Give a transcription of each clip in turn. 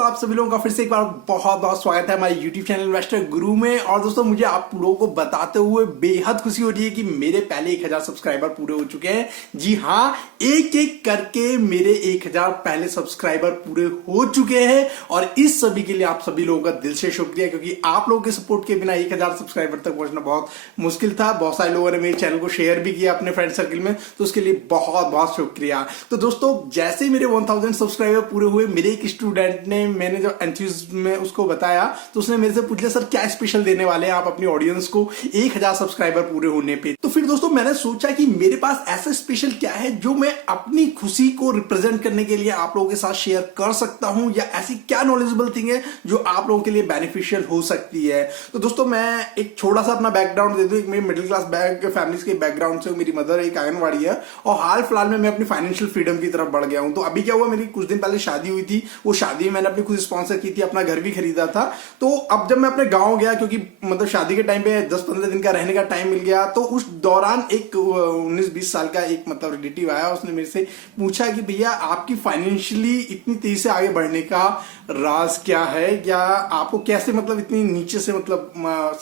दोस्तों आप सभी लोगों का फिर से एक बार बहुत बहुत स्वागत है हमारे YouTube चैनल इन्वेस्टर गुरु में। और दोस्तों मुझे आप लोगों को बताते हुए बेहद खुशी हो रही है कि मेरे पहले 1000 सब्सक्राइबर पूरे हो चुके हैं। जी हाँ, एक एक करके मेरे 1000 पहले सब्सक्राइबर पूरे हो चुके हैं और इस सभी के लिए आप सभी लोगों का दिल से शुक्रिया, क्योंकि आप लोगों के सपोर्ट के बिना 1000 सब्सक्राइबर तक पहुंचना बहुत मुश्किल था। बहुत सारे लोगों ने मेरे चैनल को शेयर भी किया अपने फ्रेंड सर्कल में, तो उसके लिए बहुत बहुत शुक्रिया। तो दोस्तों जैसे ही मेरे 1000 सब्सक्राइबर पूरे हुए, मेरे एक स्टूडेंट ने, मैंने जो एंथुसियाज्म में उसको बताया तो उसने मेरे से पूछ लिया सर क्या स्पेशल देने वाले हैं आप अपनी ऑडियंस को 1000 सब्सक्राइबर पूरे होने पे। तो फिर दोस्तों मैंने सोचा कि मेरे पास ऐसा स्पेशल क्या है जो मैं अपनी खुशी को रिप्रेजेंट करने के लिए आप लोगों के साथ शेयर कर सकता हूं, या ऐसी क्या नॉलेजेबल थिंग है जो आप लोगों के लिए बेनिफिशियल हो सकती है। तो दोस्तों मैं एक छोटा सा अपना बैकग्राउंड दे दूं। एक मेरी मिडिल क्लास फैमिली के बैकग्राउंड से, मेरी मदर एक आंगनवाड़ी है और हाल फिलहाल में मैं अपनी फाइनेंशियल फ्रीडम की तरफ बढ़ गया हूं। तो अभी क्या हुआ, मेरी कुछ दिन पहले शादी हुई थी, वो शादी में मैंने अपनी खुद स्पॉन्सर की थी, अपना घर भी खरीदा था। तो अब जब मैं अपने गांव गया, क्योंकि मतलब शादी के टाइम पे 10-15 दिन का रहने का टाइम मिल गया, तो उस दौरान एक 19-20 साल का एक मतलब रिलेटिव आया। उसने मेरे से पूछा कि भैया आपकी फाइनेंशियली इतनी तेजी से आगे बढ़ने का राज क्या है, या आपको कैसे मतलब इतनी नीचे से मतलब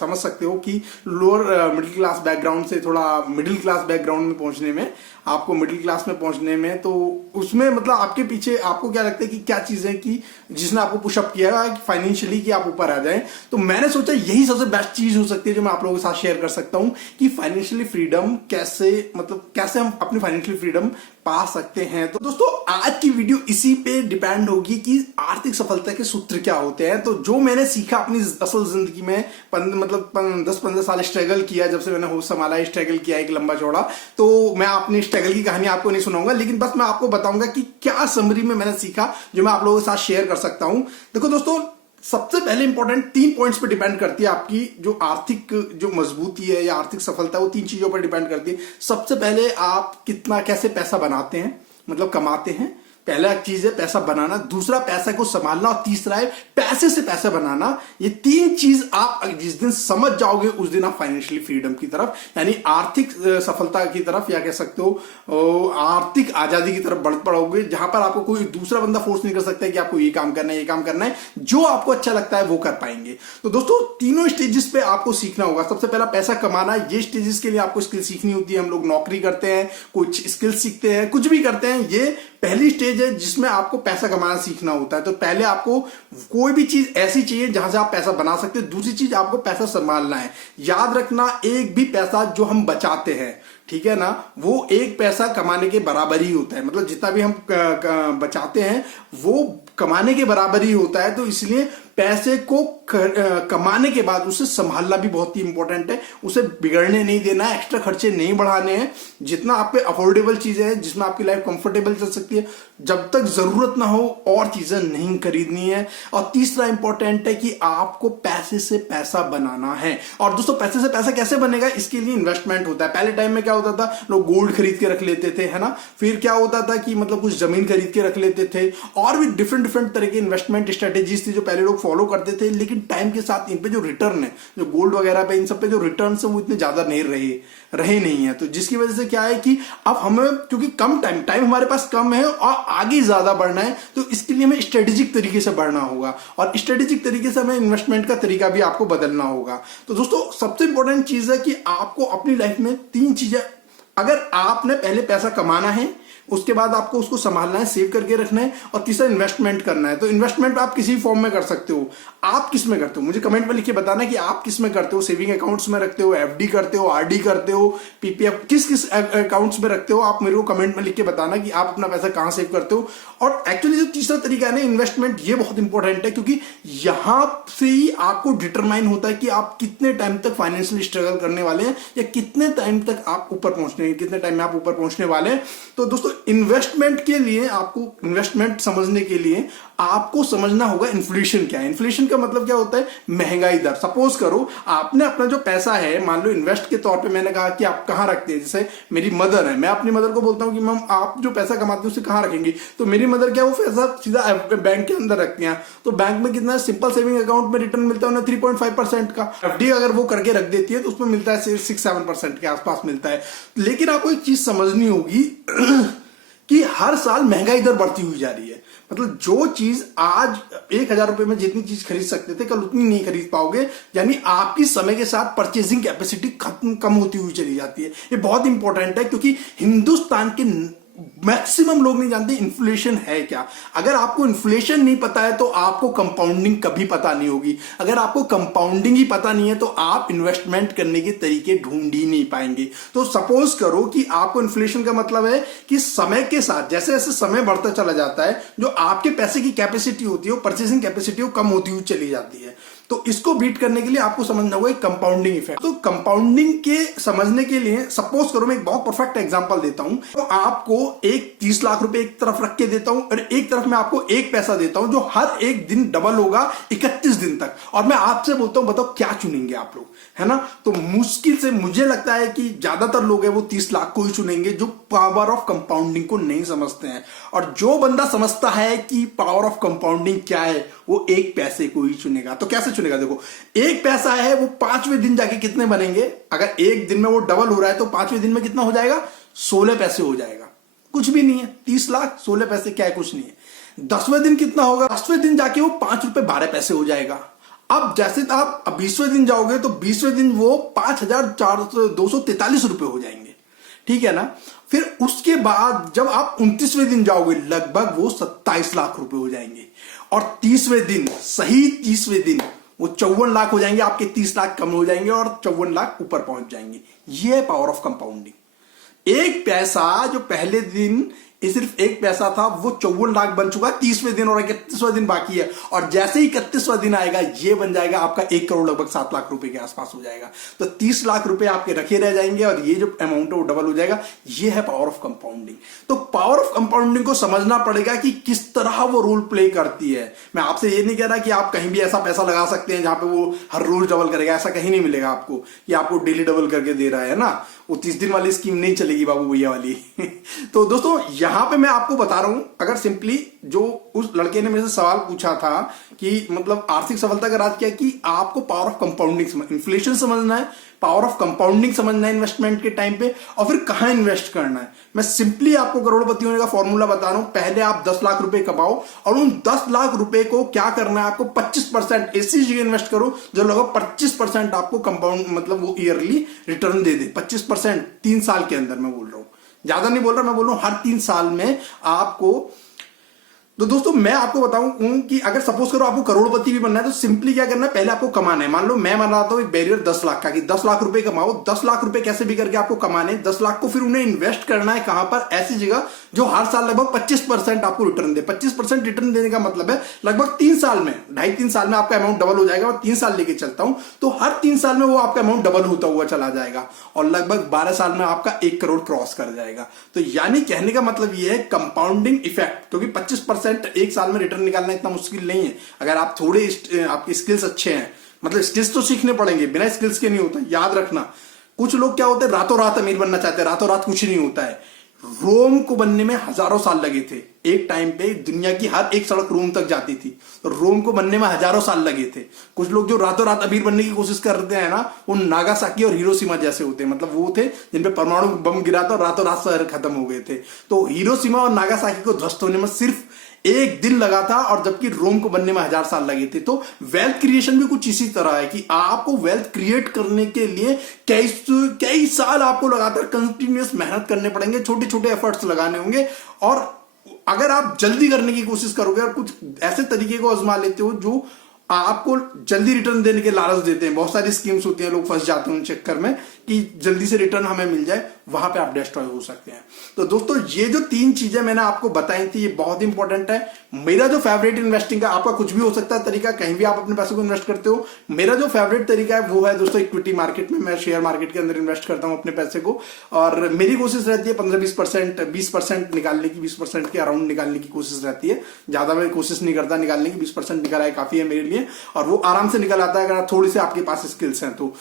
समझ सकते हो कि लोअर मिडिल क्लास बैकग्राउंड से थोड़ा मिडिल क्लास बैकग्राउंड में पहुंचने में, आपको मिडिल क्लास में पहुंचने में, तो उसमें मतलब आपके पीछे आपको क्या लगता है कि क्या चीज है कि जिसने आपको पुशअप किया फाइनेंशियली कि आप ऊपर आ जाएं। तो मैंने सोचा यही सबसे बेस्ट चीज हो सकती है जो मैं आप लोगों के साथ शेयर कर सकता हूं कि फाइनेंशियली फ्रीडम कैसे, मतलब कैसे हम अपनी फाइनेंशियल फ्रीडम पा सकते हैं। तो दोस्तों आज की वीडियो इसी पे डिपेंड होगी कि आर्थिक सफलता के सूत्र क्या होते हैं। तो जो मैंने सीखा अपनी असल जिंदगी में, मतलब 10-15 साल स्ट्रगल किया, जब से मैंने होश संभाला, स्ट्रगल किया एक लंबा चौड़ा, तो मैं अपनी स्ट्रगल की कहानी आपको नहीं सुनाऊंगा, लेकिन बस मैं आपको बताऊंगा कि क्या समरी में मैंने सीखा जो मैं आप लोगों के साथ शेयर कर सकता हूं। देखो दोस्तों, सबसे पहले इंपॉर्टेंट 3 पॉइंट्स पे डिपेंड करती है आपकी जो आर्थिक जो मजबूती है या आर्थिक सफलता है, वो 3 चीजों पर डिपेंड करती है। सबसे पहले आप कितना कैसे पैसा बनाते हैं, मतलब कमाते हैं। पहला चीज है पैसा बनाना, दूसरा पैसा को संभालना, और तीसरा है पैसे से पैसा बनाना। ये 3 चीज आप जिस दिन समझ जाओगे उस दिन आप फाइनेंशियली फ्रीडम की तरफ, यानी आर्थिक सफलता की तरफ, या कह सकते हो आर्थिक आजादी की तरफ बढ़ पड़ोगे, जहां पर आपको कोई दूसरा बंदा फोर्स नहीं कर सकता है कि आपको ये काम करना है, ये काम करना है। जो आपको अच्छा लगता है वो कर पाएंगे। तो दोस्तों तीनों स्टेजेस पे आपको सीखना होगा। सबसे पहला पैसा कमाना, ये स्टेजेस के लिए आपको स्किल सीखनी होती है। हम लोग नौकरी करते हैं, कुछ स्किल सीखते हैं, कुछ भी करते हैं, ये पहली स्टेज है जिसमें आपको पैसा कमाना सीखना होता है। तो पहले आपको कोई भी चीज ऐसी चाहिए जहां से आप पैसा बना सकते हैं। दूसरी चीज आपको पैसा संभालना है। याद रखना, एक भी पैसा जो हम बचाते हैं, ठीक है ना, वो एक पैसा कमाने के बराबर ही होता है। मतलब जितना भी हम बचाते हैं वो कमाने के बराबर ही होता है। तो इसलिए पैसे को कमाने के बाद उसे संभालना भी बहुत ही इंपॉर्टेंट है। उसे बिगड़ने नहीं देना है, एक्स्ट्रा खर्चे नहीं बढ़ाने हैं। जितना आप पे अफोर्डेबल चीजें हैं, जिसमें आपकी लाइफ कंफर्टेबल चल सकती है, जब तक जरूरत ना हो और चीजें नहीं खरीदनी है। और तीसरा इंपॉर्टेंट है कि आपको पैसे से पैसा बनाना है। और दोस्तों पैसे से पैसा कैसे बनेगा, इसके लिए इन्वेस्टमेंट होता है। पहले टाइम में क्या होता था, लोग गोल्ड खरीद के रख लेते थे, है ना। फिर क्या होता था कि मतलब कुछ जमीन खरीद के रख लेते थे, और भी डिफरेंट तरह के इन्वेस्टमेंट स्ट्रेटेजीज थी जो पहले लोग फॉलो करते थे। लेकिन टाइम के साथ इन पे जो रिटर्न है, जो गोल्ड वगैरह पे, इन सब पे जो रिटर्न है वो इतने ज्यादा नहीं रहे नहीं है। तो जिसकी वजह से क्या है कि अब हमें, क्योंकि कम टाइम हमारे पास कम है और आगे ज्यादा बढ़ना है, तो इसके लिए हमें स्ट्रेटेजिक तरीके से बढ़ना होगा। और स्ट्रेटेजिक तरीके से हमें इन्वेस्टमेंट का तरीका भी आपको बदलना होगा। तो दोस्तों सबसे इंपॉर्टेंट चीज है कि आपको अपनी लाइफ में 3 चीजें, अगर आपने पहले पैसा कमाना है, उसके बाद आपको उसको संभालना है, सेव करके रखना है, और तीसरा इन्वेस्टमेंट करना है। तो इन्वेस्टमेंट आप किसी फॉर्म में कर सकते हो। आप किस में करते हो, मुझे कमेंट में लिख के बताना कि आप किस में करते हो। सेविंग अकाउंट्स में रखते हो, एफडी करते हो, आरडी करते हो, पीपीएफ, किस अकाउंट्स में रखते हो। आप मेरे को कमेंट में लिख के बताना कि आप अपना पैसा कहां सेव करते हो। और एक्चुअली जो तीसरा तरीका है ना इन्वेस्टमेंट, ये बहुत इंपॉर्टेंट है, क्योंकि यहां से ही आपको डिटरमाइन होता है कि आप कितने टाइम तक फाइनेंशियली स्ट्रगल करने वाले हैं, या कितने टाइम तक आप ऊपर पहुंचने, कितने टाइम में आप ऊपर पहुंचने वाले हैं। तो दोस्तों इन्वेस्टमेंट के लिए, आपको इन्वेस्टमेंट समझने के लिए आपको समझना होगा इन्फ्लेशन क्या है। इन्फ्लेशन का मतलब क्या होता है, महंगाई दर। सपोज करो आपने अपना जो पैसा है, मान लो इन्वेस्ट के तौर पे मैंने कहा कि आप कहां रखते हैं। जैसे मेरी मदर है, मैं अपनी मदर को बोलता हूं कि मम आप जो पैसा कमाते हैं उसे कहां रखेंगी, तो मेरी मदर क्या, वो पैसा सीधा बैंक के अंदर रखती हैं। तो बैंक में कितना, सिंपल सेविंग अकाउंट में रिटर्न मिलता है उन्हें 3.5% का। एफडी अगर वो करके रख देती है तो उसमें मिलता है 6-7% के आसपास मिलता है। लेकिन आपको एक चीज समझनी होगी कि हर साल महंगाई दर बढ़ती हुई जा रही है। मतलब जो चीज आज 1,000 रुपए में जितनी चीज खरीद सकते थे कल उतनी नहीं खरीद पाओगे, यानी आपकी समय के साथ परचेजिंग कैपेसिटी कम होती हुई चली जाती है। ये बहुत इंपॉर्टेंट है क्योंकि हिंदुस्तान के मैक्सिमम लोग नहीं जानते इन्फ्लेशन है क्या। अगर आपको इन्फ्लेशन नहीं पता है तो आपको कंपाउंडिंग कभी पता नहीं होगी। अगर आपको कंपाउंडिंग ही पता नहीं है तो आप इन्वेस्टमेंट करने के तरीके ढूंढ ही नहीं पाएंगे। तो सपोज करो कि आपको इन्फ्लेशन का मतलब है कि समय के साथ जैसे जैसे समय बढ़ता चला जाता है जो आपके पैसे की कैपेसिटी होती है, परचेसिंग कैपेसिटी वो कम होती हुई चली जाती है। तो इसको बीट करने के लिए आपको समझना होगा कंपाउंडिंग इफेक्ट। तो कंपाउंडिंग के समझने के लिए सपोज करो मैं एक बहुत परफेक्ट एग्जांपल देता हूं। तो आपको एक 30 लाख रुपए एक तरफ रख के देता हूं और एक तरफ मैं आपको एक पैसा देता हूं जो हर एक दिन डबल होगा 31 दिन तक, और मैं आपसे बोलता हूं बताओ क्या चुनेंगे आप लोग, है ना। तो मुश्किल से मुझे लगता है कि ज्यादातर लोग हैं वो 30 लाख को ही चुनेंगे जो पावर ऑफ कंपाउंडिंग को नहीं समझते हैं। और जो बंदा समझता है कि पावर ऑफ कंपाउंडिंग क्या है वो एक पैसे को ही चुनेगा। तो कैसे चुनेगा, देखो एक पैसा है वो 5वें दिन जाके कितने बनेंगे, अगर एक दिन में वो डबल हो रहा है तो 5वें दिन में कितना हो जाएगा, 16 पैसे हो जाएगा। कुछ भी नहीं है, 30 लाख 16 पैसे क्या है, कुछ नहीं है। 10वें दिन कितना होगा, 10वें दिन जाके वो 5 रुपए 12 पैसे हो जाएगा। अब जैसे आप 20वें दिन जाओगे तो 20वें दिन वो 5,243 रुपए हो जाएंगे, ठीक है ना। फिर उसके बाद जब आप 29वें दिन जाओगे लगभग वो 27 लाख रुपए हो जाएंगे, और 30वें दिन, सही 30वें दिन वो 54 लाख हो जाएंगे। आपके 30 लाख कम हो जाएंगे और 54 लाख ऊपर पहुंच जाएंगे। ये है पावर ऑफ कंपाउंडिंग। एक पैसा जो पहले दिन ये सिर्फ एक पैसा था वो 54 लाख बन चुका 30वें दिन, और 31वां दिन बाकी है, और जैसे ही 31वां दिन आएगा ये बन जाएगा आपका 1 करोड़ लगभग 7 लाख रुपए के आसपास हो जाएगा। तो 30 लाख रुपए आपके रखे रह जाएंगे और ये जो अमाउंट है वो डबल हो जाएगा। ये है पावर ऑफ कंपाउंडिंग। तो पावर ऑफ कंपाउंडिंग को समझना पड़ेगा कि किस तरह वो रोल प्ले करती है। मैं आपसे ये नहीं कह रहा कि आप कहीं भी ऐसा पैसा लगा सकते हैं जहां पे वो हर रोज डबल करेगा, ऐसा कहीं नहीं मिलेगा आपको कि आपको डेली डबल करके दे रहा है ना। वो 30 दिन वाली स्कीम नहीं चलेगी बाबू भैया वाली। तो दोस्तों यहां पे मैं आपको बता रहा हूं, अगर सिंपली जो उस लड़के ने मेरे से सवाल पूछा था कि मतलब आर्थिक सफलता का राज क्या है, कि आपको पावर ऑफ कंपाउंडिंग इन्फ्लेशन समझना है, पावर ऑफ कंपाउंडिंग समझना है इन्वेस्टमेंट के टाइम पे, और फिर कहां इन्वेस्ट करना है। मैं सिंपली आपको करोड़पति होने का फॉर्मूला बता रहा हूं। पहले आप 10 लाख रुपए कमाओ और उन 10 लाख रुपए को क्या करना है, आपको 25% ऐसी जगह इन्वेस्ट करो जो लगभग 25% आपको कंपाउंड मतलब वो ईयरली रिटर्न दे दे। 25% 3 साल के अंदर मैं बोल रहा हूं, ज्यादा नहीं बोल रहा, मैं बोल रहा हूं हर 3 साल में आपको। तो दोस्तों मैं आपको बताऊं कि अगर सपोज करो आपको करोड़पति भी बनना है तो सिंपली क्या करना है, पहले आपको कमाना है। मान लो मैं बनाता हूं एक बैरियर 10 लाख का कि 10 लाख रुपए कमाओ। 10 लाख रुपए कैसे भी करके आपको कमाने, 10 लाख को फिर उन्हें इन्वेस्ट करना है कहां पर, ऐसी जगह जो हर साल लगभग 25% आपको रिटर्न दे। 25% रिटर्न देने का मतलब है लगभग 3 साल में, 2.5-3 साल में आपका अमाउंट डबल हो जाएगा। और 3 साल लेके चलता हूं तो हर 3 साल में वो आपका अमाउंट डबल होता हुआ चला जाएगा और लगभग 12 साल में आपका 1 करोड़ क्रॉस कर जाएगा। तो यानी कहने का मतलब ये है कंपाउंडिंग इफेक्ट, क्योंकि 25% एक साल में रिटर्न निकालना इतना मुश्किल नहीं है अगर आप थोड़े आपके स्किल्स अच्छे हैं। मतलब स्किल्स तो सीखने पड़ेंगे, बिना स्किल्स के नहीं होता, याद रखना। कुछ लोग क्या होते हैं रातों रात अमीर बनना चाहते हैं, रातों रात कुछ नहीं होता है। रोम को बनने में हजारों साल लगे थे। एक टाइम पे दुनिया की हर एक सड़क रोम तक जाती थी, तो रोम को बनने में हजारों साल लगे थे। कुछ लोग जो रातों रात अमीर बनने की कोशिश करते हैं ना, वो नागासाकी और हिरोशिमा जैसे होते हैं। मतलब वो थे जिन पे परमाणु बम गिरा था और रातों रात शहर खत्म हो गए थे। तो हिरोशिमा और नागासाकी को ध्वस्त होने में सिर्फ 1 दिन लगा था, और जबकि रोम को बनने में 1000 साल लगे थे। तो वेल्थ क्रिएशन भी कुछ इसी तरह है कि आपको वेल्थ क्रिएट करने के लिए कई साल आपको लगातार कंटिन्यूअस मेहनत करने पड़ेंगे, छोटे छोटे एफर्ट्स लगाने होंगे। और अगर आप जल्दी करने की कोशिश करोगे और कुछ ऐसे तरीके को आजमा लेते हो जो आपको जल्दी रिटर्न देने के लालच देते हैं, बहुत सारी स्कीम्स होती हैं, लोग फंस जाते हैं उन चक्कर में कि जल्दी से रिटर्न हमें मिल जाए, वहां पे आप डिस्ट्रॉय हो सकते हैं। तो दोस्तों ये जो 3 चीजें मैंने आपको बताई थी ये बहुत इंपॉर्टेंट है। मेरा जो फेवरेट इन्वेस्टिंग का, आपका कुछ भी हो सकता है तरीका, कहीं भी आप अपने पैसे को इन्वेस्ट करते हो। मेरा जो फेवरेट तरीका है वो है दोस्तों इक्विटी मार्केट में। मैं शेयर मार्केट के अंदर इन्वेस्ट करता हूं अपने पैसे को, और मेरी कोशिश रहती है 15-20%, 20% निकालने की, 20% के अराउंड निकालने की कोशिश रहती है। ज्यादा मैं कोशिश नहीं करता निकालने की, 20% निकाला है काफी है मेरे लिए, और वो आराम से निकल आता है अगर थोड़ी सी आपके पास स्किल्स हैं तो।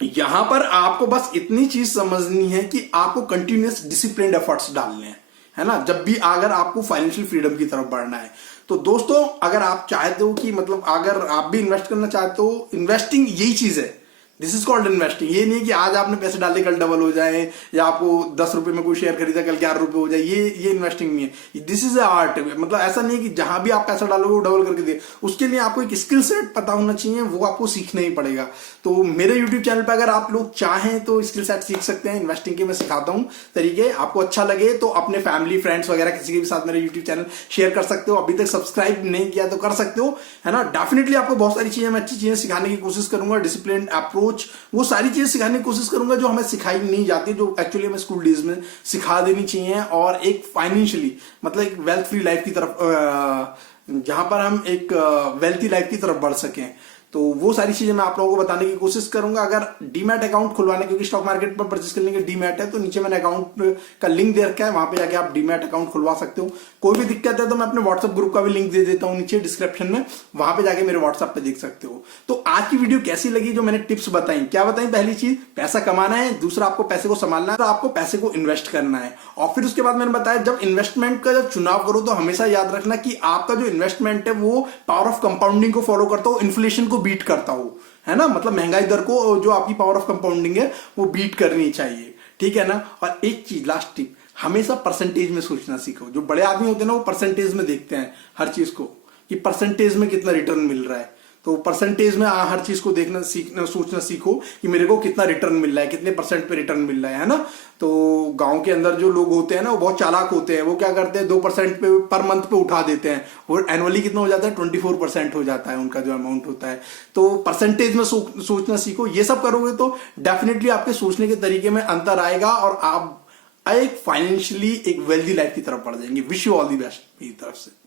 यहां पर आपको बस इतनी चीज समझनी है कि आपको कंटिन्यूअस डिसिप्लिन्ड एफर्ट्स डालने हैं, है ना, जब भी अगर आपको फाइनेंशियल फ्रीडम की तरफ बढ़ना है। तो दोस्तों अगर आप चाहते हो कि मतलब अगर आप भी इन्वेस्ट करना चाहते हो, इन्वेस्टिंग यही चीज है दिस इज कॉल्ड इन्वेस्टिंग। ये नहीं कि आज आपने पैसे डाले कल डबल हो जाए, या आपको 10 रुपए में कोई शेयर खरीदा कल 11 रुपए हो जाए, ये इन्वेस्टिंग नहीं है। This is art. मतलब ऐसा नहीं है कि जहां भी आप पैसा डालोगे वो डबल करके दे। उसके लिए आपको एक स्किल सेट पता होना चाहिए, वो आपको सीखना ही पड़ेगा। तो मेरे यूट्यूब चैनल पर अगर आप लोग चाहें तो स्किल सेट सीख सकते हैं। इन्वेस्टिंग के मैं सिखाता हूँ तरीके। आपको अच्छा लगे तो अपने फैमिली फ्रेंड्स वगैरह किसी के भी साथ मेरा यूट्यूब चैनल शेयर कर सकते हो। अभी तक सब्सक्राइब नहीं किया तो कर सकते हो, है ना। डेफिनेटली आपको बहुत सारी चीजें, मैं अच्छी चीजें सिखाने की कोशिश करूंगा। डिसिप्लिन अप्रोच, वो सारी चीजें सिखाने की कोशिश करूंगा जो हमें सिखाई नहीं जाती, जो एक्चुअली हमें स्कूल डेज में सिखा देनी चाहिए। और एक फाइनेंशियली मतलब एक वेल्थ फ्री लाइफ की तरफ, जहां पर हम एक वेल्थी लाइफ की तरफ बढ़ सकें। तो वो सारी चीजें मैं आप लोगों को बताने की कोशिश करूंगा। अगर डीमैट अकाउंट खुलवाने, क्योंकि स्टॉक मार्केट पर परचेस करने के डीमैट है, तो नीचे मैंने अकाउंट का लिंक दे रखा है, वहां पे जाके आप डीमैट अकाउंट खुलवा सकते हो। कोई भी दिक्कत है तो मैं अपने व्हाट्सएप ग्रुप का भी लिंक दे देता हूँ नीचे डिस्क्रिप्शन में, वहां पे जाके मेरे व्हाट्सएप पे देख सकते हो। तो आज की वीडियो कैसी लगी, जो मैंने टिप्स बताई, क्या बताई? पहली चीज पैसा कमाना है, दूसरा आपको पैसे को संभालना है, तो आपको पैसे को इन्वेस्ट करना है। और फिर उसके बाद मैंने बताया जब इन्वेस्टमेंट का जब चुनाव करो तो हमेशा याद रखना कि आपका जो इन्वेस्टमेंट है वो पावर ऑफ कंपाउंडिंग को फॉलो करता हो, इन्फ्लेशन को बीट करता हो, है ना। मतलब महंगाई दर को, जो आपकी पावर ऑफ कंपाउंडिंग है वो बीट करनी चाहिए, ठीक है ना। और एक चीज लास्ट टिप, हमेशा परसेंटेज में सोचना सीखो। जो बड़े आदमी होते हैं ना वो परसेंटेज में देखते हैं हर चीज को, कि परसेंटेज में कितना रिटर्न मिल रहा है। तो परसेंटेज में हर चीज को देखना सीखना, सोचना सीखो कि मेरे को कितना रिटर्न मिल रहा है, कितने परसेंट पे रिटर्न मिल रहा है ना। तो गांव के अंदर जो लोग होते हैं ना वो बहुत चालाक होते हैं। वो क्या करते हैं, 2% पे पर मंथ पे उठा देते हैं, और एनुअली कितना हो जाता है, 24% हो जाता है उनका जो अमाउंट होता है। तो परसेंटेज में सोचना सीखो। ये सब करोगे तो डेफिनेटली आपके सोचने के तरीके में अंतर आएगा और आप एक फाइनेंशियली एक वेल्दी लाइफ की तरफ बढ़ जाएंगे। Wish you all the best मेरी तरफ से।